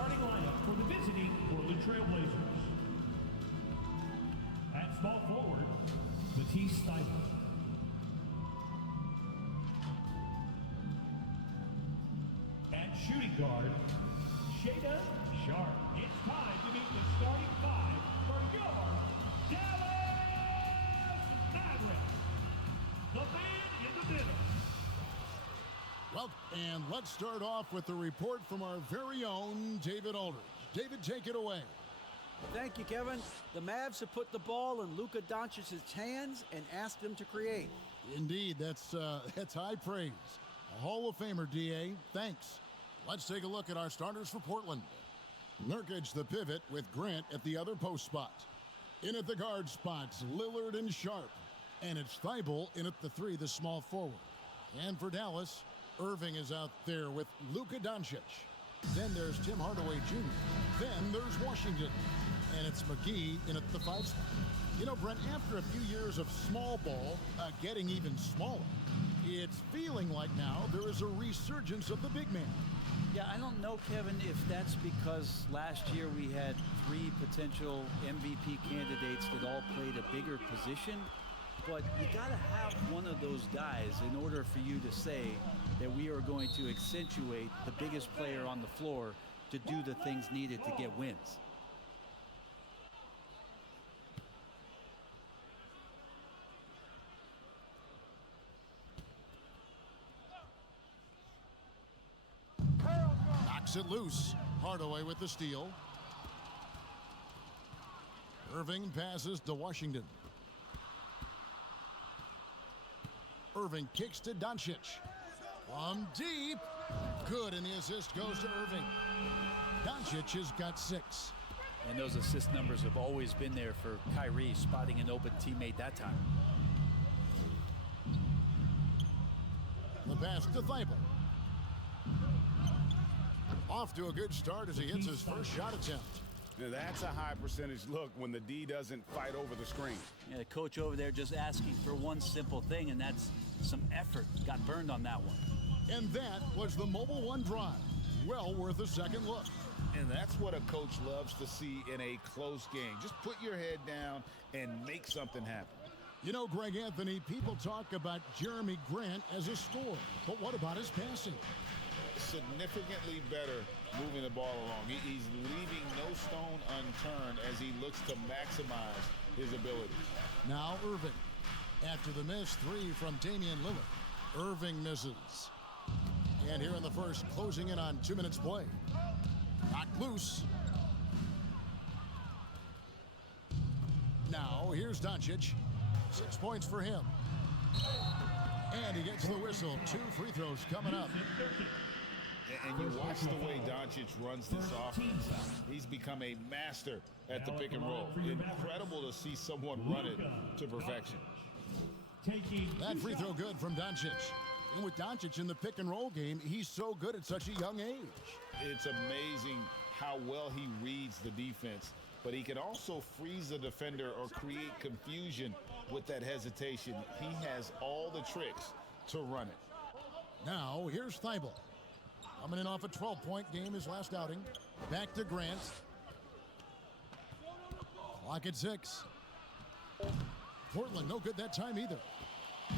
starting lineup for the visiting Portland Trailblazers. At small forward, Matisse Thybulle. At shooting guard, Shada Sharp. It's time to meet the starting five for your Dallas Mavericks. The man in the middle. Well, and let's start off with the report from our very own David Aldridge. David, take it away. Thank you, Kevin. The Mavs have put the ball in Luka Doncic's hands and asked him to create. Indeed, that's high praise. A Hall of Famer, D.A. Thanks. Let's take a look at our starters for Portland. Nurkic, the pivot, with Grant at the other post spot. In at the guard spots, Lillard and Sharp. And it's Thybulle in at the three, the small forward. And for Dallas, Irving is out there with Luka Doncic. Then there's Tim Hardaway Jr. Then there's Washington. And it's McGee in at the five spot. You know, Brent, after a few years of small ball getting even smaller, it's feeling like now there is a resurgence of the big man. Yeah, I don't know, Kevin, if that's because last year we had three potential MVP candidates that all played a bigger position. But you got to have one of those guys in order for you to say that we are going to accentuate the biggest player on the floor to do the things needed to get wins. Knocks it loose. Hardaway with the steal. Irving passes to Washington. Irving kicks to Doncic. From deep. Good, and the assist goes to Irving. Doncic has got 6. And those assist numbers have always been there for Kyrie, spotting an open teammate that time. The pass to Thybulle. Off to a good start as he hits his first shot attempt. Now that's a high percentage look when the D doesn't fight over the screen. Yeah, the coach over there just asking for one simple thing, and that's some effort. Got burned on that one. And that was the Mobile One drive. Well worth a second look. And that's what a coach loves to see in a close game. Just put your head down and make something happen. You know, Greg Anthony, people talk about Jeremy Grant as a scorer, but what about his passing? Significantly better moving the ball along. He's leaving no stone unturned as he looks to maximize his abilities. Now Irving. After the miss, 3 from Damian Lillard. Irving misses. And here in the first, closing in on 2 minutes play. Knocked loose. Now here's Doncic. 6 points for him. And he gets the whistle. 2 free throws coming up. And you watch the way Doncic runs this offense. He's become a master at the pick and roll. Incredible to see someone run it to perfection. That free throw good from Doncic. And with Doncic in the pick and roll game, he's so good at such a young age. It's amazing how well he reads the defense, but he can also freeze the defender or create confusion with that hesitation. He has all the tricks to run it. Now here's Thybulle. Coming in off a 12-point game his last outing. Back to Grant. Clock at 6. Portland no good that time either.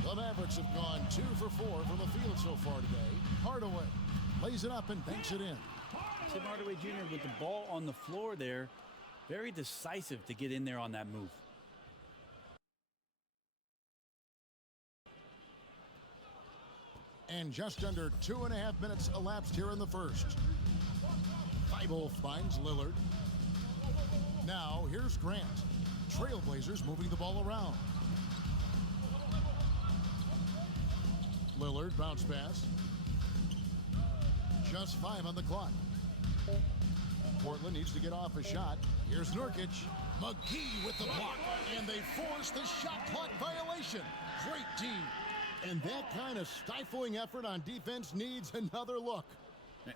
The Mavericks have gone 2 for 4 from the field so far today. Hardaway lays it up and banks it in. Tim Hardaway Jr. with the ball on the floor there. Very decisive to get in there on that move. And just under 2.5 minutes elapsed here in the first. Thybulle finds Lillard. Now here's Grant. Trailblazers moving the ball around. Lillard bounce pass. Just 5 on the clock. Portland needs to get off a shot. Here's Nurkic. McGee with the block. And they force the shot clock violation. Great D. And that kind of stifling effort on defense needs another look.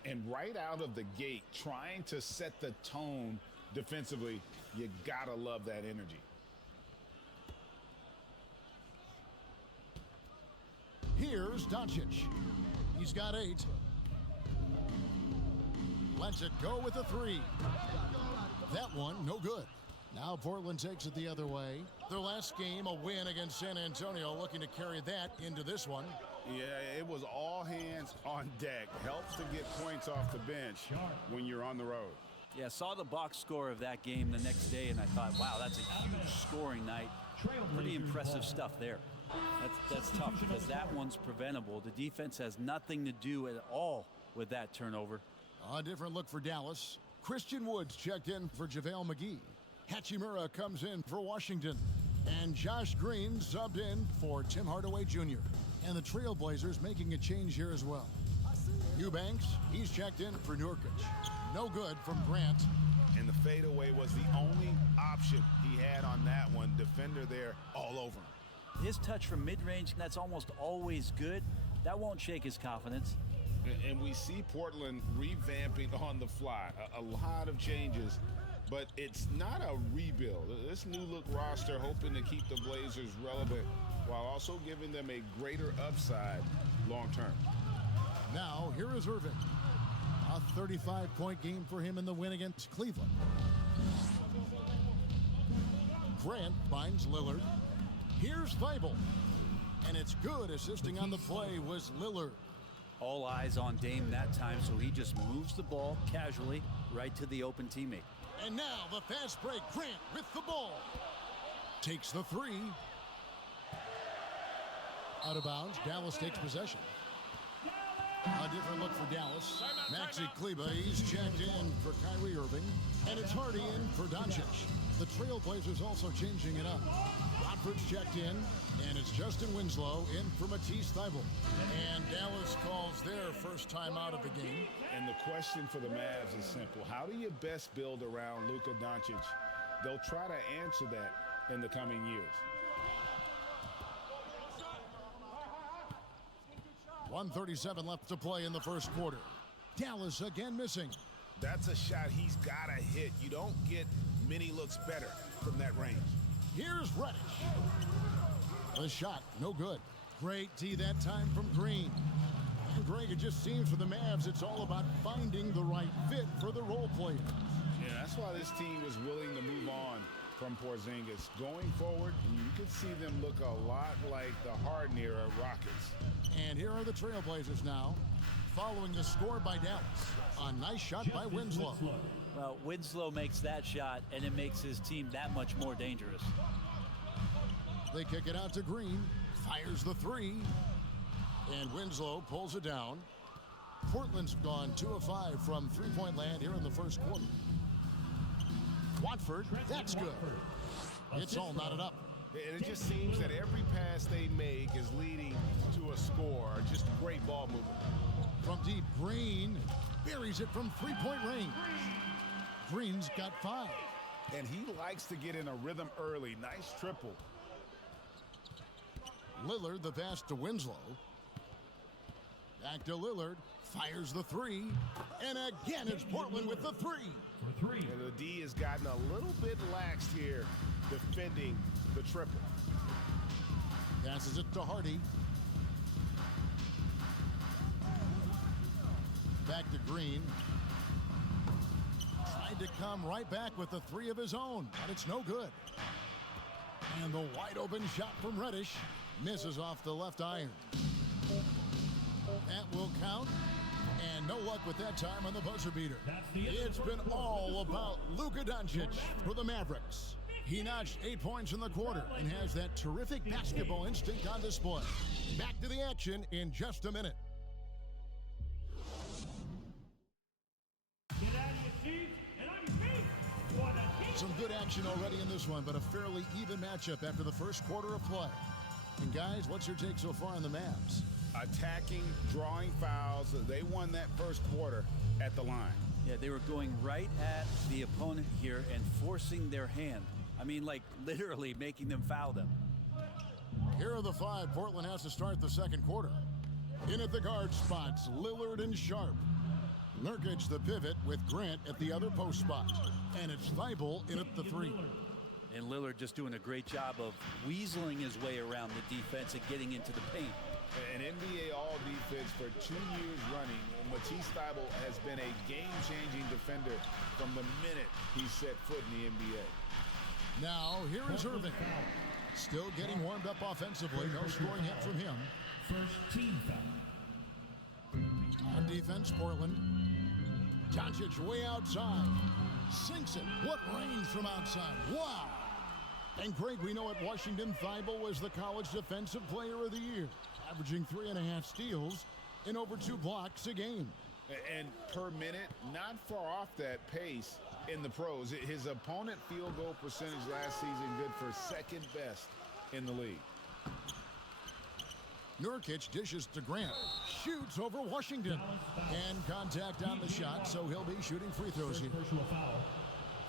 And right out of the gate, trying to set the tone defensively, you gotta love that energy. Here's Doncic. He's got 8. lets it go with a three. That one, no good. Now Portland takes it the other way. Their last game, a win against San Antonio, looking to carry that into this one. Yeah, it was all hands on deck. Helps to get points off the bench when you're on the road. Yeah, saw the box score of that game the next day, and I thought, wow, that's a huge scoring night. Pretty impressive stuff there. That's tough because that one's preventable. The defense has nothing to do at all with that turnover. A different look for Dallas. Christian Woods checked in for JaVale McGee. Hachimura comes in for Washington. And Josh Green subbed in for Tim Hardaway Jr. And the Trailblazers making a change here as well. Eubanks, he's checked in for Nurkic. No good from Grant. And the fadeaway was the only option he had on that one. Defender there all over him. His touch from mid-range, that's almost always good. That won't shake his confidence. And we see Portland revamping on the fly. A lot of changes, but it's not a rebuild. This new look roster hoping to keep the Blazers relevant while also giving them a greater upside long term. Now, here is Irving. A 35-point game for him in the win against Cleveland. Grant finds Lillard. Here's Thibault. And it's good. Assisting on the play was Lillard. All eyes on Dame that time, so he just moves the ball casually right to the open teammate. And now the fast break. Grant with the ball. Takes the three. Out of bounds. Dallas takes possession. A different look for Dallas. Maxi Kleber, he's checked in for Kyrie Irving. And it's Hardy in for Doncic. The Trailblazers also changing it up. Watford's checked in, and it's Justin Winslow in for Matisse Thybulle. And Dallas calls their first time out of the game. And the question for the Mavs is simple. How do you best build around Luka Doncic? They'll try to answer that in the coming years. 1:37 left to play in the first quarter. Dallas again missing. That's a shot he's got to hit. You don't get many looks better from that range. Here's Reddish. The shot, no good. Great D that time from Green. And Greg, it just seems for the Mavs, it's all about finding the right fit for the role players. Yeah, that's why this team was willing to move on from Porzingis. Going forward, you could see them look a lot like the Harden era Rockets. And here are the Trailblazers now, following the score by Dallas. A nice shot by Winslow. Well, Winslow makes that shot, and it makes his team that much more dangerous. They kick it out to Green, fires the three, and Winslow pulls it down. Portland's gone 2 of 5 from three-point land here in the first quarter. Watford, that's good. It's all knotted up. And it just seems that every pass they make is leading to a score. Just great ball movement. From deep, Green buries it from three-point range. Green's got 5. And he likes to get in a rhythm early. Nice triple. Lillard, the pass to Winslow. Back to Lillard. Fires the three. And again, it's Portland with the three. For three. And the D has gotten a little bit lax here defending the triple. Passes it to Hardy. Back to Green. Tried to come right back with the three of his own, but it's no good. And the wide open shot from Reddish misses off the left iron. That will count. And no luck with that time on the buzzer beater. It's been all about Luka Doncic for the Mavericks. He notched 8 points in the quarter and has that terrific basketball instinct on display. Back to the action in just a minute. Get out of your seats and on your feet. For the team. Some good action already in this one, but a fairly even matchup after the first quarter of play. And guys, what's your take so far on the Mavs? Attacking, drawing fouls. They won that first quarter at the line. Yeah, they were going right at the opponent here and forcing their hand. I mean, like literally making them foul them. Here are the 5 Portland has to start the second quarter. In at the guard spots, Lillard and Sharp. Nurkic the pivot with Grant at the other post spot. And it's Thybulle in at the 3. And Lillard just doing a great job of weaseling his way around the defense and getting into the paint. An NBA All-Defense for 2 years running, Matisse Thybulle has been a game-changing defender from the minute he set foot in the NBA. Now, here is Irving. Still getting warmed up offensively. No scoring yet from him. First team foul. On defense, Portland. Doncic way outside. Sinks it. What range from outside. Wow. And Greg, we know at Washington, Thybulle was the college defensive player of the year, averaging 3.5 steals and over 2 blocks a game. And per minute, not far off that pace in the pros. His opponent field goal percentage last season good for second best in the league. Nurkic dishes to Grant. Shoots over Washington. And contact on the shot, so he'll be shooting free throws here.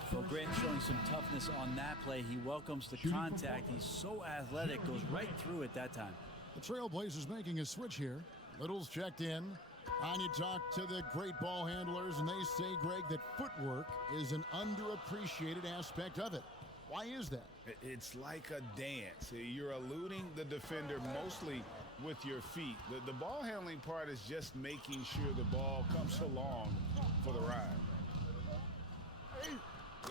So Grant showing some toughness on that play. He welcomes the contact. He's so athletic, goes right through it that time. The Trailblazers making a switch here. Little's checked in. And you talk to the great ball handlers, and they say, Greg, that footwork is an underappreciated aspect of it. Why is that? It's like a dance. You're eluding the defender mostly with your feet. The ball handling part is just making sure the ball comes along for the ride.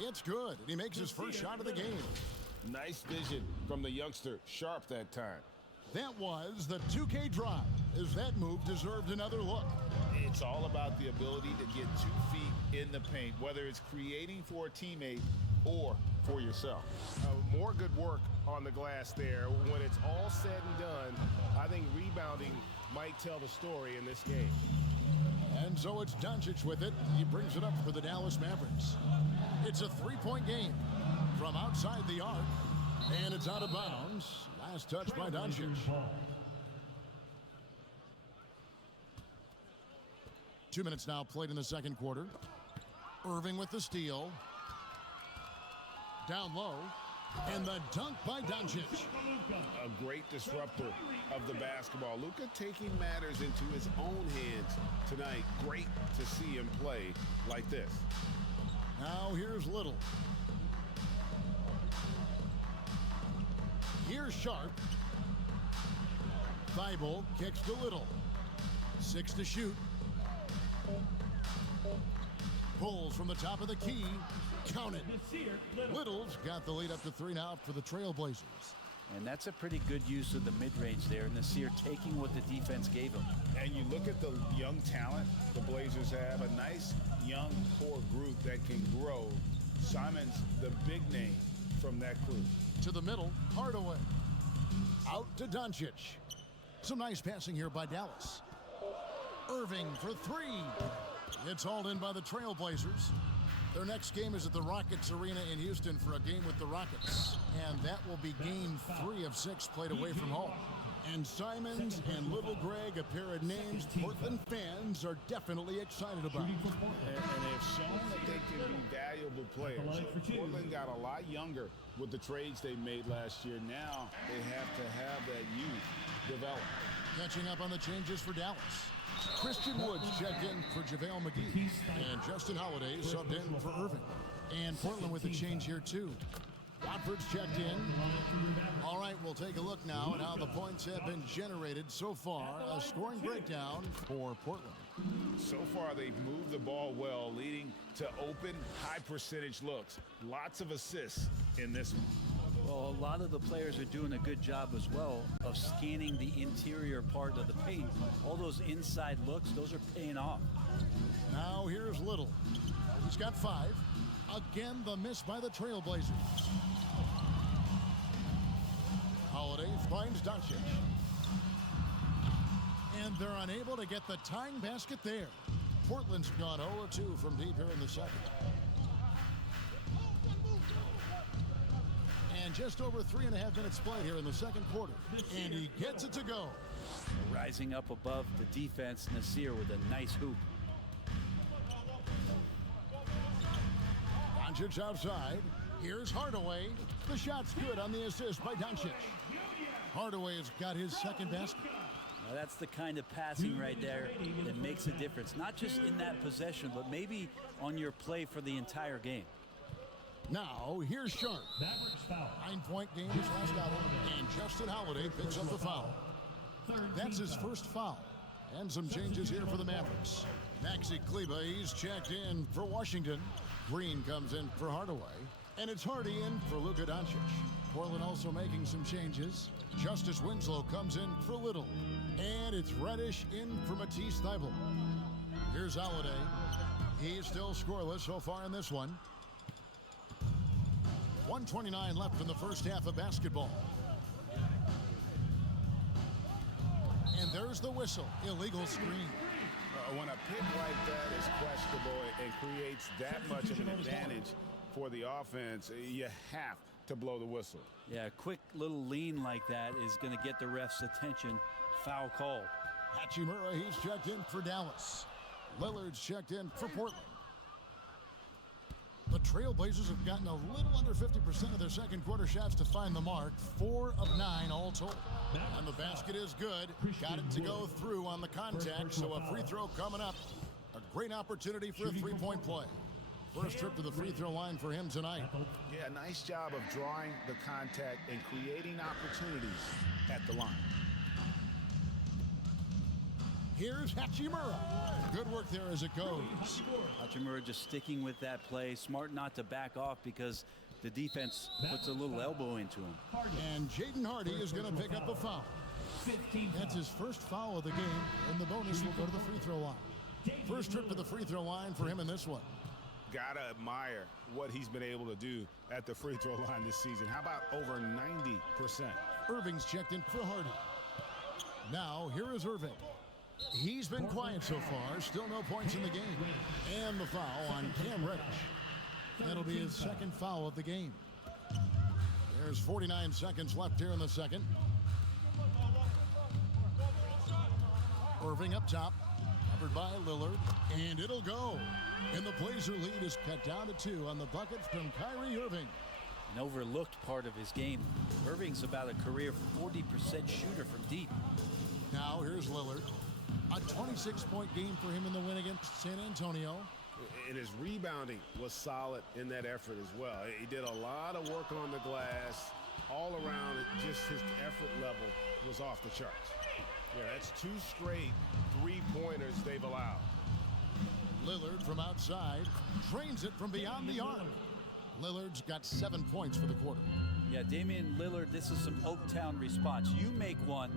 It's good, and he makes his first shot of the game. Nice vision from the youngster, Sharp that time. That was the 2K drive, as that move deserved another look. It's all about the ability to get 2 feet in the paint, whether it's creating for a teammate or for yourself. More good work on the glass there. When it's all said and done, I think rebounding might tell the story in this game. And so it's Doncic with it. He brings it up for the Dallas Mavericks. It's a 3-point game from outside the arc, and it's out of bounds. Last touch by Doncic. 2 minutes now played in the second quarter. Irving with the steal. Down low. And the dunk by Doncic. A great disruptor of the basketball. Luka taking matters into his own hands tonight. Great to see him play like this. Now here's Little. Here's Sharp. Thybulle kicks to Little. 6 to shoot. Pulls from the top of the key. Count it. Little's got the lead up to 3 now for the Trailblazers. And that's a pretty good use of the mid-range there. Nasir taking what the defense gave him. And you look at the young talent the Blazers have, a nice young core group that can grow. Simon's the big name from that group. To the middle, Hardaway. Out to Doncic. Some nice passing here by Dallas. Irving for 3. It's hauled in by the Trailblazers. Their next game is at the Rockets Arena in Houston for a game with the Rockets. And that will be game 3 of 6 played away from home. And Simons and Little Greg, a pair of names Portland fans are definitely excited about. And they've shown that they can be valuable players. Portland got a lot younger with the trades they made last year. Now they have to have that youth develop. Catching up on the changes for Dallas. Christian Woods checked in for JaVale McGee. And Justin Holiday subbed in for Irving. And Portland with a change here too. Watford's checked in. All right, we'll take a look now at how the points have been generated so far. A scoring breakdown for Portland. So far, they've moved the ball well, leading to open, high-percentage looks. Lots of assists in this one. Well, a lot of the players are doing a good job as well of scanning the interior part of the paint. All those inside looks, those are paying off. Now here's Little. He's got 5. Again, the miss by the Trailblazers. Holiday finds Doncic. And they're unable to get the tying basket there. Portland's gone 0-2 from deep here in the second. And just over 3.5 minutes played here in the second quarter. And he gets it to go. Rising up above the defense, Nasir with a nice hoop. Doncic outside. Here's Hardaway. The shot's good on the assist by Doncic. Hardaway has got his second basket. Now that's the kind of passing right there that makes a difference. Not just in that possession, but maybe on your play for the entire game. Now, here's Sharp. 9-point game is last out, and Justin Holiday picks up the foul. That's his first foul. And some changes here for the Mavericks. Maxi Kleber, he's checked in for Washington. Green comes in for Hardaway. And it's Hardy in for Luka Doncic. Portland also making some changes. Justice Winslow comes in for Little. And it's Reddish in for Matisse Thybulle. Here's Holiday. He's still scoreless so far in this one. 1:29 left in the first half of basketball. And there's the whistle. Illegal screen. When a pick like that is questionable and creates that much of an advantage for the offense, you have to blow the whistle. Yeah, a quick little lean like that is going to get the ref's attention. Foul call. Hachimura, he's checked in for Dallas. Lillard's checked in for Portland. The Trailblazers have gotten a little under 50% of their second quarter shots to find the mark. 4 of 9 all told. And the basket is good. Got it to go through on the contact, so a free throw coming up. A great opportunity for a three-point play. First trip to the free throw line for him tonight. Yeah, nice job of drawing the contact and creating opportunities at the line. Here's Hachimura. Good work there as it goes. Hachimura just sticking with that play. Smart not to back off because the defense puts a little elbow into him. And Jaden Hardy is going to pick up a foul. That's his first foul of the game, and the bonus will go to the free throw line. First trip to the free throw line for him in this one. Gotta admire what he's been able to do at the free throw line this season. How about over 90%? Irving's checked in for Hardy. Now, here is Irving. He's been quiet so far. Still no points in the game. And the foul on Cam Reddish. That'll be his second foul of the game. There's 49 seconds left here in the second. Irving up top. Covered by Lillard. And it'll go. And the Blazer lead is cut down to 2 on the bucket from Kyrie Irving. An overlooked part of his game. Irving's about a career 40% shooter from deep. Now here's Lillard. A 26-point game for him in the win against San Antonio. And his rebounding was solid in that effort as well. He did a lot of work on the glass. All around, just his effort level was off the charts. Yeah, that's 2 straight three-pointers they've allowed. Lillard from outside drains it from beyond the arc. Lillard's got 7 points for the quarter. Yeah, Damian Lillard, this is some Oaktown response. You make one,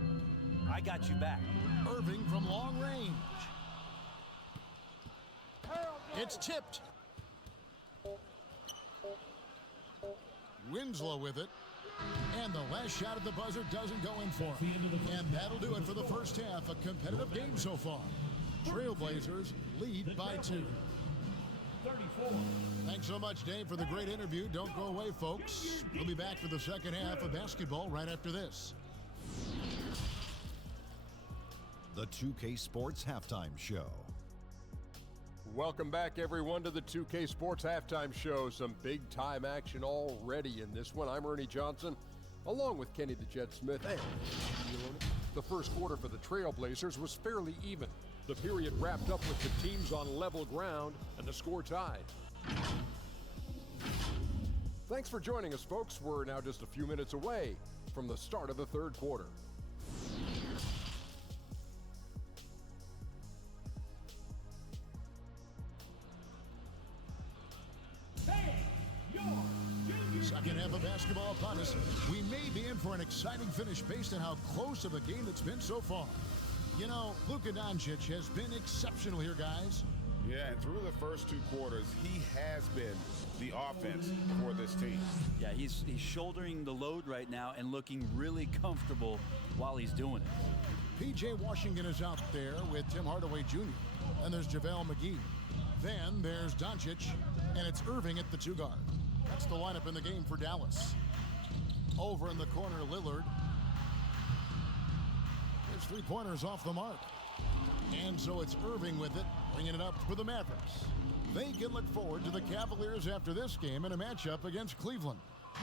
I got you back. Irving from long range. It's tipped. Winslow with it. And the last shot at the buzzer doesn't go in for him. And that'll do it for the first half. A competitive game so far. Trailblazers lead by 2. 34. Thanks so much, Dave, for the great interview. Don't go away, folks. We'll be back for the second half of basketball right after this. The 2K Sports Halftime Show. Welcome back, everyone, to the 2K Sports Halftime Show. Some big-time action already in this one. I'm Ernie Johnson, along with Kenny the Jet Smith. And the first quarter for the Trailblazers was fairly even. The period wrapped up with the teams on level ground and the score tied. Thanks for joining us, folks. We're now just a few minutes away from the start of the third quarter. Second half of basketball upon us. We may be in for an exciting finish based on how close of a game it's been so far. You know, Luka Doncic has been exceptional here, guys. Yeah, and through the first 2 quarters, he has been the offense for this team. Yeah, he's shouldering the load right now and looking really comfortable while he's doing it. P.J. Washington is out there with Tim Hardaway Jr. And there's JaVale McGee. Then there's Doncic, and it's Irving at the 2 guard. That's the lineup in the game for Dallas. Over in the corner, Lillard. His 3-pointers off the mark. And so it's Irving with it, bringing it up for the Mavericks. They can look forward to the Cavaliers after this game in a matchup against Cleveland.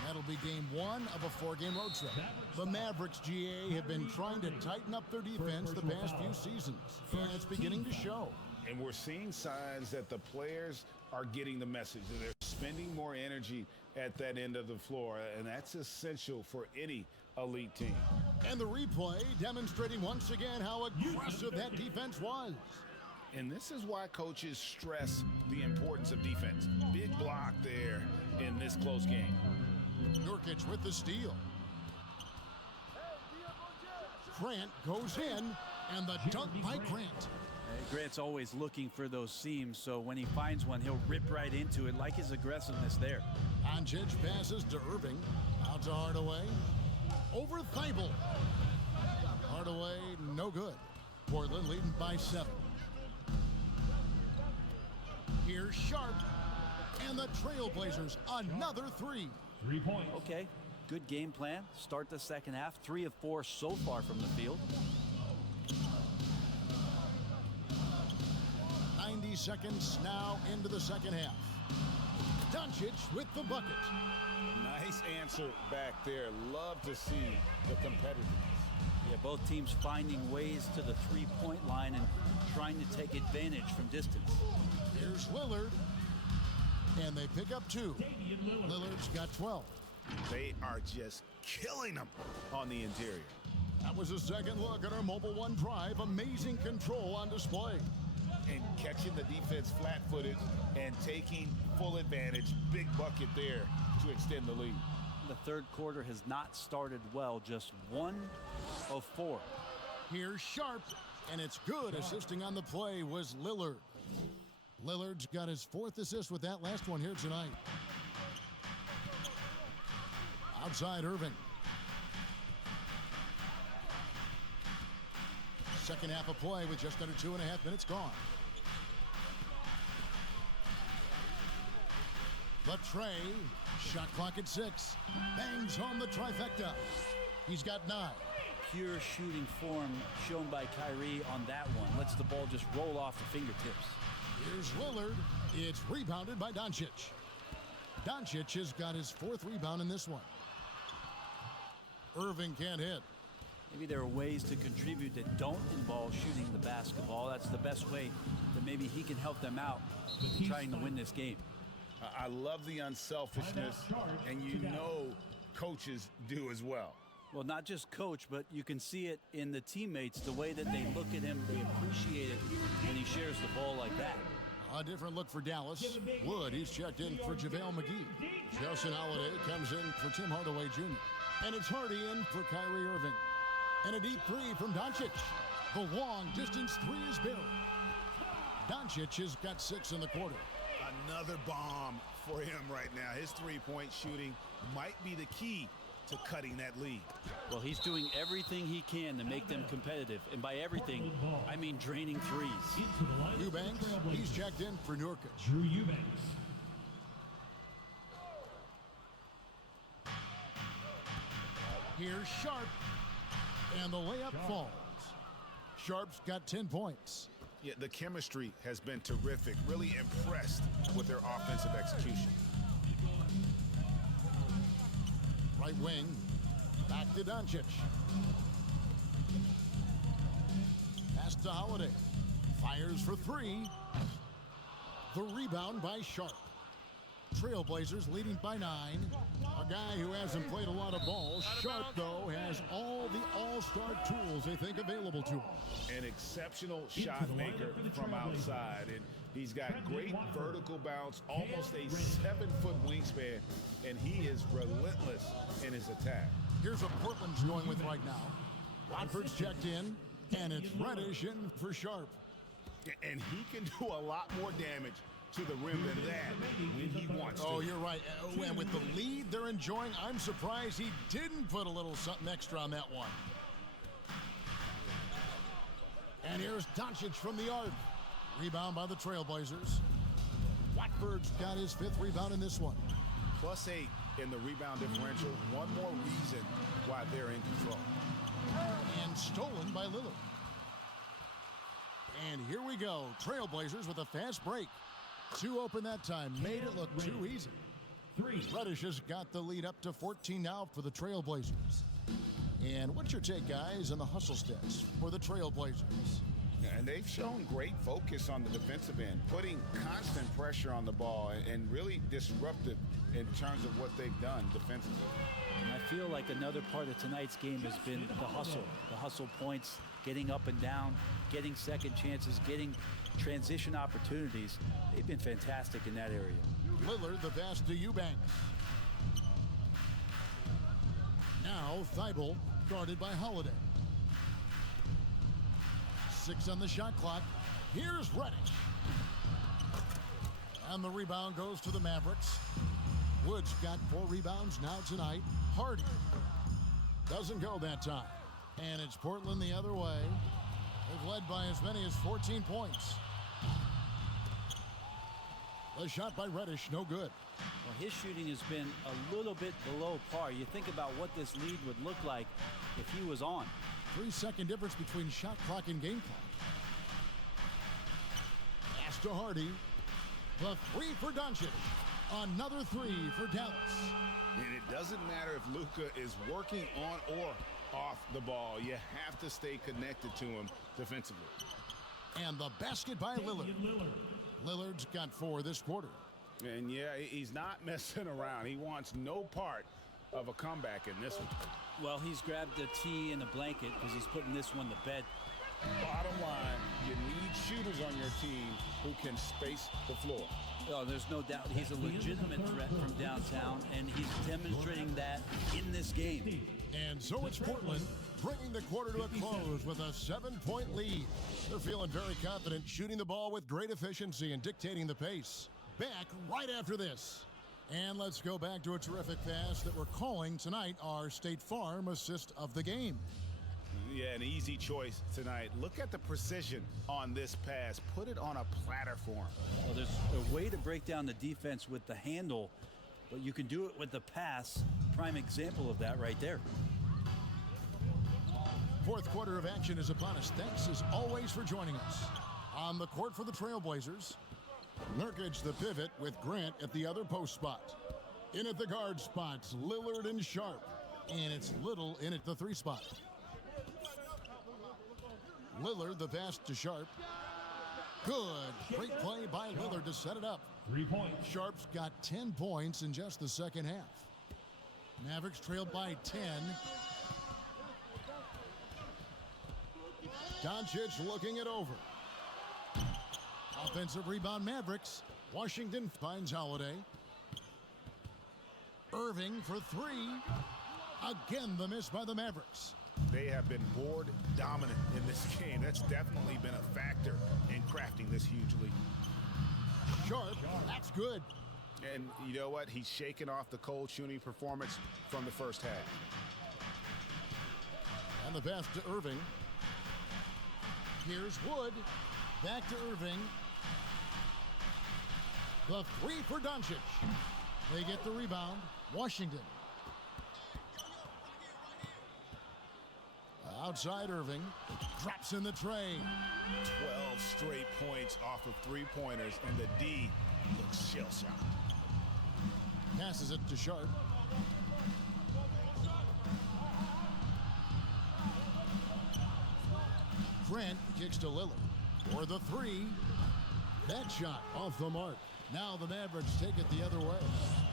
That'll be game 1 of a 4-game road trip. The Mavericks, GA, have been trying to tighten up their defense the past few seasons, and it's beginning to show. And we're seeing signs that the players are getting the message, that they're spending more energy at that end of the floor, and that's essential for any elite team. And the replay demonstrating once again how aggressive that defense was. And this is why coaches stress the importance of defense. Big block there in this close game. Nurkic with the steal. Grant goes in, and the dunk by Grant. Grant's always looking for those seams, so when he finds one, he'll rip right into it, like his aggressiveness there. Doncic passes to Irving. Out to Hardaway. Over Thibault. Hardaway, no good. Portland leading by 7. Here's Sharp. And the Trailblazers, another 3. 3 points. Okay, good game plan. Start the second half. 3 of 4 so far from the field. 90 seconds now into the second half. Doncic with the bucket. Nice answer back there. Love to see the competitiveness. Yeah, both teams finding ways to the three-point line and trying to take advantage from distance. Here's Lillard. And they pick up 2. Lillard's got 12. They are just killing them on the interior. That was a second look at our Mobile One drive. Amazing control on display. And catching the defense flat-footed and taking full advantage. Big bucket there to extend the lead. The third quarter has not started well, just 1 of 4. Here's Sharp, and it's good. Assisting on the play was Lillard. Lillard's got his 4th assist with that last one here tonight. Outside Irving. Second half of play with just under 2.5 minutes gone. Latrey, shot clock at 6. Bangs on the trifecta. He's got 9. Pure shooting form shown by Kyrie on that one. Lets the ball just roll off the fingertips. Here's Lillard. It's rebounded by Doncic. Doncic has got his 4th rebound in this one. Irving can't hit. Maybe there are ways to contribute that don't involve shooting the basketball. That's the best way that maybe he can help them out trying to win this game. I love the unselfishness, and you know coaches do as well. Well, not just coach, but you can see it in the teammates, the way that they look at him. They appreciate it when he shares the ball like that. A different look for Dallas. Wood, he's checked in for JaVale McGee. Justin Holiday comes in for Tim Hardaway Jr. And it's Hardy in for Kyrie Irving. And a deep 3 from Doncic. The long distance 3 is buried. Doncic has got 6 in the quarter. Another bomb for him right now. His three-point shooting might be the key to cutting that lead. Well, he's doing everything he can to make them competitive. And by everything, I mean draining threes. Eubanks, he's checked in for Nurkic. Drew Eubanks. Here's Sharp. And the layup falls. Sharp's got 10 points. Yeah, the chemistry has been terrific. Really impressed with their offensive execution. Right wing. Back to Doncic. Pass to Holiday. Fires for 3. The rebound by Sharp. Trailblazers leading by 9. A guy who hasn't played a lot of ball. Sharp, though, has all the all-star tools they think available to him. An exceptional shot maker from outside. And he's got great vertical bounce, almost a 7-foot wingspan, and he is relentless in his attack. Here's what Portland's going with right now. Watford's checked in, and it's Reddish in for Sharp. And he can do a lot more damage to the rim than that when he wants to. Oh, you're right. And with the lead they're enjoying, I'm surprised he didn't put a little something extra on that one. And here's Doncic from the arc. Rebound by the Trailblazers. Watford's got his 5th rebound in this one. +8 in the rebound differential. One more reason why they're in control. And stolen by Lillard. And here we go. Trailblazers with a fast break. 2 open that time. Made it look too easy. 3. Reddish has got the lead up to 14 now for the Trailblazers. And what's your take, guys, on the hustle stats for the Trailblazers? And they've shown great focus on the defensive end, putting constant pressure on the ball and really disruptive in terms of what they've done defensively. And I feel like another part of tonight's game has been the hustle points, getting up and down, getting second chances, getting transition opportunities. They've been fantastic in that area. Lillard, the pass to Eubanks. Now Thibault, guarded by Holiday. 6 on the shot clock. Here's Reddish. And the rebound goes to the Mavericks. Wood's got 4 rebounds now tonight. Hardy doesn't go that time. And it's Portland the other way. They've led by as many as 14 points. The shot by Reddish, no good. Well, his shooting has been a little bit below par. You think about what this lead would look like if he was on. 3-second difference between shot clock and game clock. Pass to Hardy. The 3 for Doncic. Another 3 for Dallas. And it doesn't matter if Luka is working on or off the ball. You have to stay connected to him defensively. And the basket by Lillard. Lillard's got 4 this quarter. And yeah, he's not messing around. He wants no part of a comeback in this one. Well, he's grabbed a tee and a blanket because he's putting this one to bed. Bottom line, you need shooters on your team who can space the floor. Oh, there's no doubt he's a legitimate threat from downtown, and he's demonstrating that in this game. And so it's Portland bringing the quarter to a close with a 7-point lead. They're feeling very confident, shooting the ball with great efficiency and dictating the pace. Back right after this. And let's go back to a terrific pass that we're calling tonight our State Farm assist of the game. Yeah, an easy choice tonight. Look at the precision on this pass. Put it on a platter for him. Well, there's a way to break down the defense with the handle, but you can do it with the pass. Prime example of that right there. Fourth quarter of action is upon us. Thanks as always for joining us. On the court for the Trailblazers, Nurkic the pivot with Grant at the other post spot. In at the guard spots, Lillard and Sharp. And it's Little in at the 3 spot. Lillard the pass to Sharp. Good. Great play by Lillard to set it up. 3 points. Sharp's got 10 points in just the second half. Mavericks trailed by 10. Doncic looking it over. Offensive rebound Mavericks. Washington finds Holiday. Irving for 3. Again, the miss by the Mavericks. They have been board dominant in this game. That's definitely been a factor in crafting this huge lead. Sharp, that's good. And you know what? He's shaking off the cold shooting performance from the first half. And the pass to Irving. Here's Wood. Back to Irving. The 3 for Doncic. They get the rebound. Washington. Outside Irving. Drops in the tray. 12 straight points off of 3-pointers, and the D looks shell-shocked. Passes it to Sharp. Grant kicks to Lillard. For the 3. That shot off the mark. Now the Mavericks take it the other way.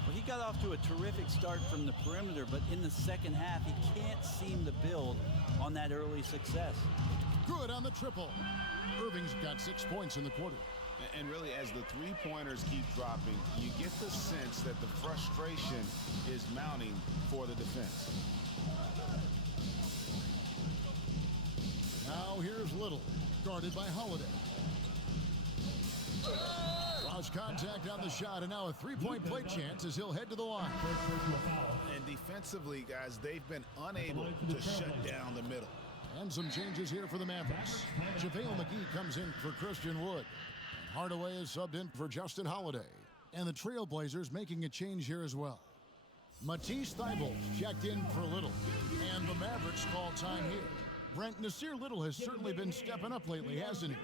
Well, he got off to a terrific start from the perimeter, but in the second half, he can't seem to build on that early success. Good on the triple. Irving's got 6 points in the quarter. And really, as the 3-pointers keep dropping, you get the sense that the frustration is mounting for the defense. Now here's Little, guarded by Holiday. Lost contact on the shot, and now a 3-point play chance as he'll head to the line. And defensively, guys, they've been unable to shut down the middle. And some changes here for the Mavericks. JaVale McGee comes in for Christian Wood. Hardaway is subbed in for Justin Holiday. And the Trailblazers making a change here as well. Matisse Thybulle checked in for Little. And the Mavericks call time here. Brent, Nasir Little has certainly been stepping up lately, hasn't he?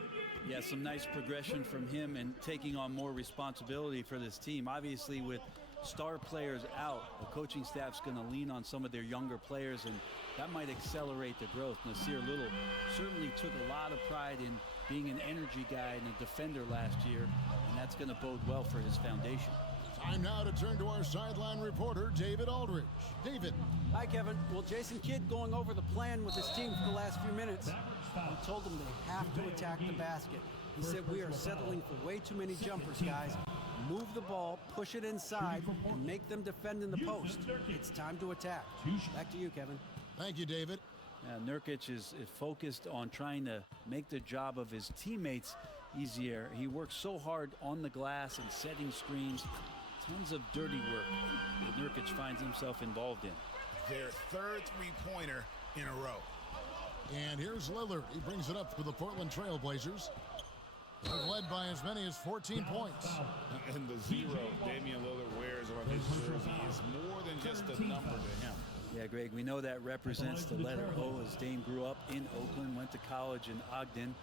Yeah, some nice progression from him and taking on more responsibility for this team. Obviously, with star players out, the coaching staff's going to lean on some of their younger players, and that might accelerate the growth. Nasir Little certainly took a lot of pride in being an energy guy and a defender last year, and that's going to bode well for his foundation. Time now to turn to our sideline reporter, David Aldridge. David. Hi, Kevin. Well, Jason Kidd going over the plan with his team for the last few minutes. He told them they have to attack the basket. He said, we are settling for way too many jumpers, guys. Move the ball, push it inside, and make them defend in the post. It's time to attack. Back to you, Kevin. Thank you, David. Nurkic is focused on trying to make the job of his teammates easier. He works so hard on the glass and setting screens. Tons of dirty work that Nurkic finds himself involved in. Their third three-pointer in a row. And here's Lillard. He brings it up for the Portland Trail Blazers. They've led by as many as 14 points. And the zero Damian Lillard wears on his jersey is more than just a number to him. Yeah, Greg, we know that represents the letter O, as Dame grew up in Oakland, went to college in Ogden,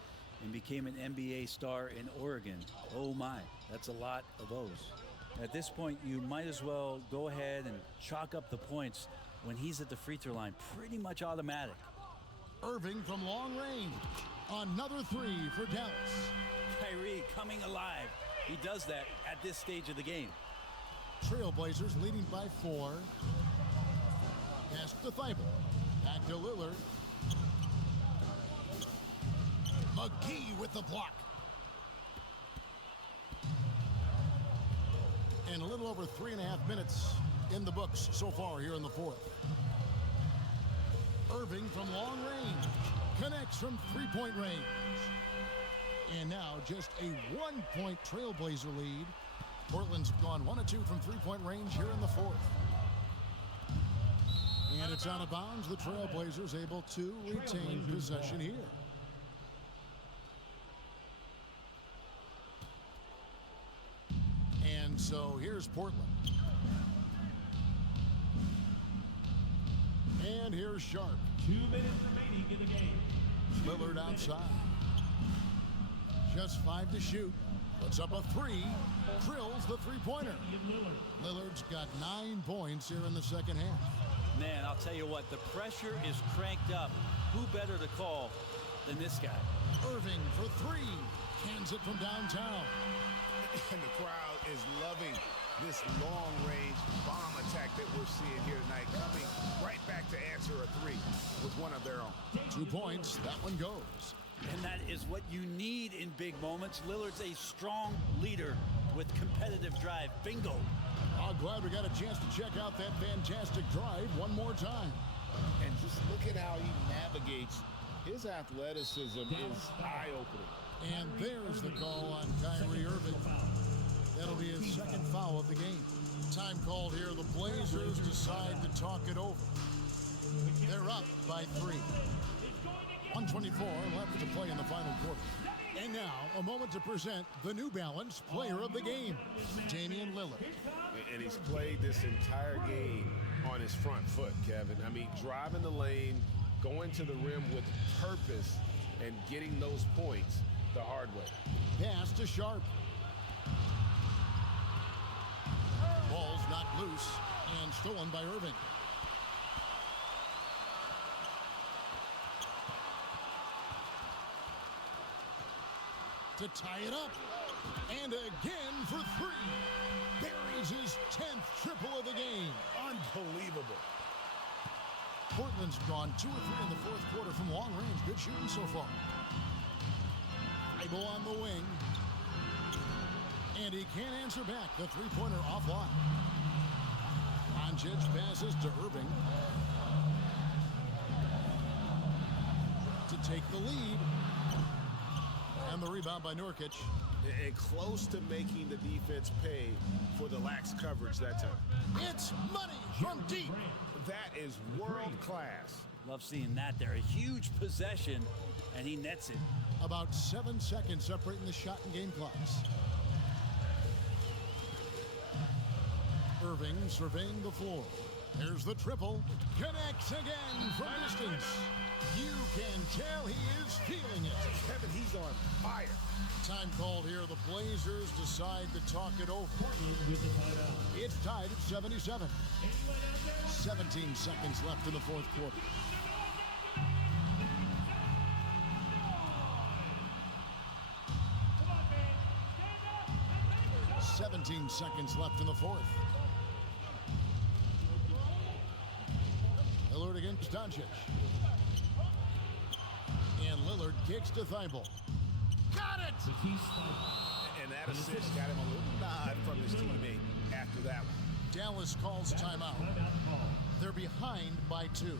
and became an NBA star in Oregon. Oh my, that's a lot of O's. At this point, you might as well go ahead and chalk up the points when he's at the free throw line. Pretty much automatic. Irving from long range. Another three for Dallas. Kyrie coming alive. He does that at this stage of the game. Trailblazers leading by 4. Pass to Thibault. Back to Lillard. McGee with the block. And a little over 3.5 minutes in the books so far here in the fourth. Irving from long range. Connects from three-point range. And now just a 1-point Trailblazer lead. Portland's gone 1 of 2 from three-point range here in the fourth. And it's out of bounds. The Trailblazers able to retain possession here. And so here's Portland. And here's Sharp. 2 minutes remaining in the game. Lillard outside. Just 5 to shoot. Puts up a 3. Drills the three-pointer. Lillard's got 9 points here in the second half. Man, I'll tell you what, the pressure is cranked up. Who better to call than this guy? Irving for 3. Cans it from downtown. And the crowd is loving this long-range bomb attack that we're seeing here tonight, coming right back to answer a 3 with one of their own. 2 points. That one goes. And that is what you need in big moments. Lillard's a strong leader with competitive drive. Bingo. Oh, glad we got a chance to check out that fantastic drive one more time. And just look at how he navigates. His athleticism is eye-opening. And there's the call on Kyrie Irving. That'll be his second foul of the game. Time called here. The Blazers decide to talk it over. They're up by 3. 124 left to play in the final quarter. And now, a moment to present the New Balance Player of the Game, Damian Lillard. And he's played this entire game on his front foot, Kevin. I mean, driving the lane, going to the rim with purpose, and getting those points the hard way. Pass to Sharp. Ball's knocked loose and stolen by Irving. To tie it up. And again for 3. Buries his 10th triple of the game. Unbelievable. Portland's gone 2 or 3 in the fourth quarter from long range. Good shooting so far. Thibault on the wing. And he can't answer back. The three-pointer offline. Doncic passes to Irving. To take the lead. And the rebound by Nurkic. And close to making the defense pay for the lax coverage that time. It's money from deep. That is world class. Love seeing that there. A huge possession, and he nets it. About 7 seconds separating the shot and game clocks. Irving surveying the floor. There's the triple. Connects again from distance. You can tell he is feeling it. Kevin, he's on fire. Time called here. The Blazers decide to talk it over. It's tied at 77. 17 seconds left in the fourth quarter. 17 seconds left in the fourth. Lillard against Doncic. And Lillard kicks to Thibault. Got it! And that assist got him a little nod from his teammate after that one. Dallas calls timeout. They're behind by 2.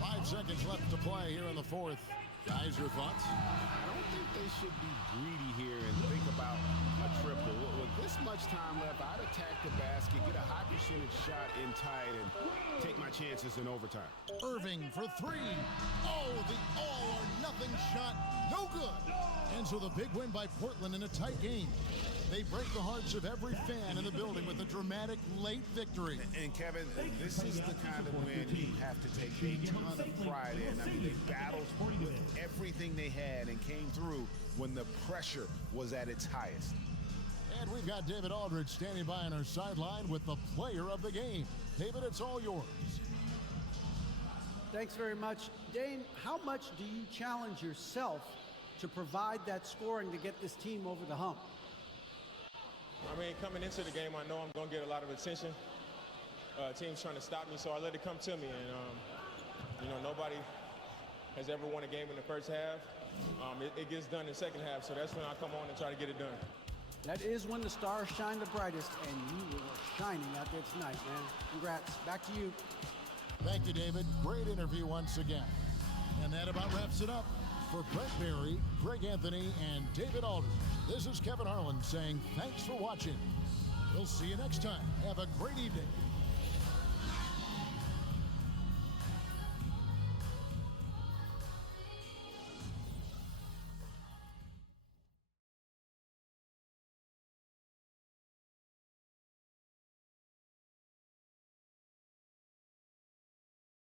5 seconds left to play here in the fourth. Guys, your thoughts? I don't think they should be greedy here and think about a triple. With this much time left, I'd attack the basket, get a high percentage shot in tight, and take my chances in overtime. Irving for 3. Oh, the all-or-nothing shot. No good. Ends with a big win by Portland in a tight game. They break the hearts of every fan in the building with a dramatic late victory. And Kevin, this is the kind of win you have to take a ton of pride in. I mean, they battled with everything they had and came through when the pressure was at its highest. And we've got David Aldridge standing by on our sideline with the player of the game. David, it's all yours. Thanks very much. Dane, how much do you challenge yourself to provide that scoring to get this team over the hump? I mean, coming into the game, I know I'm going to get a lot of attention. Teams trying to stop me, so I let it come to me. And, nobody has ever won a game in the first half. It gets done in the second half, so that's when I come on and try to get it done. That is when the stars shine the brightest, and you were shining out there tonight, man. Congrats. Back to you. Thank you, David. Great interview once again. And that about wraps it up. For Brett Berry, Greg Anthony, and David Aldridge, this is Kevin Harlan saying thanks for watching. We'll see you next time. Have a great evening.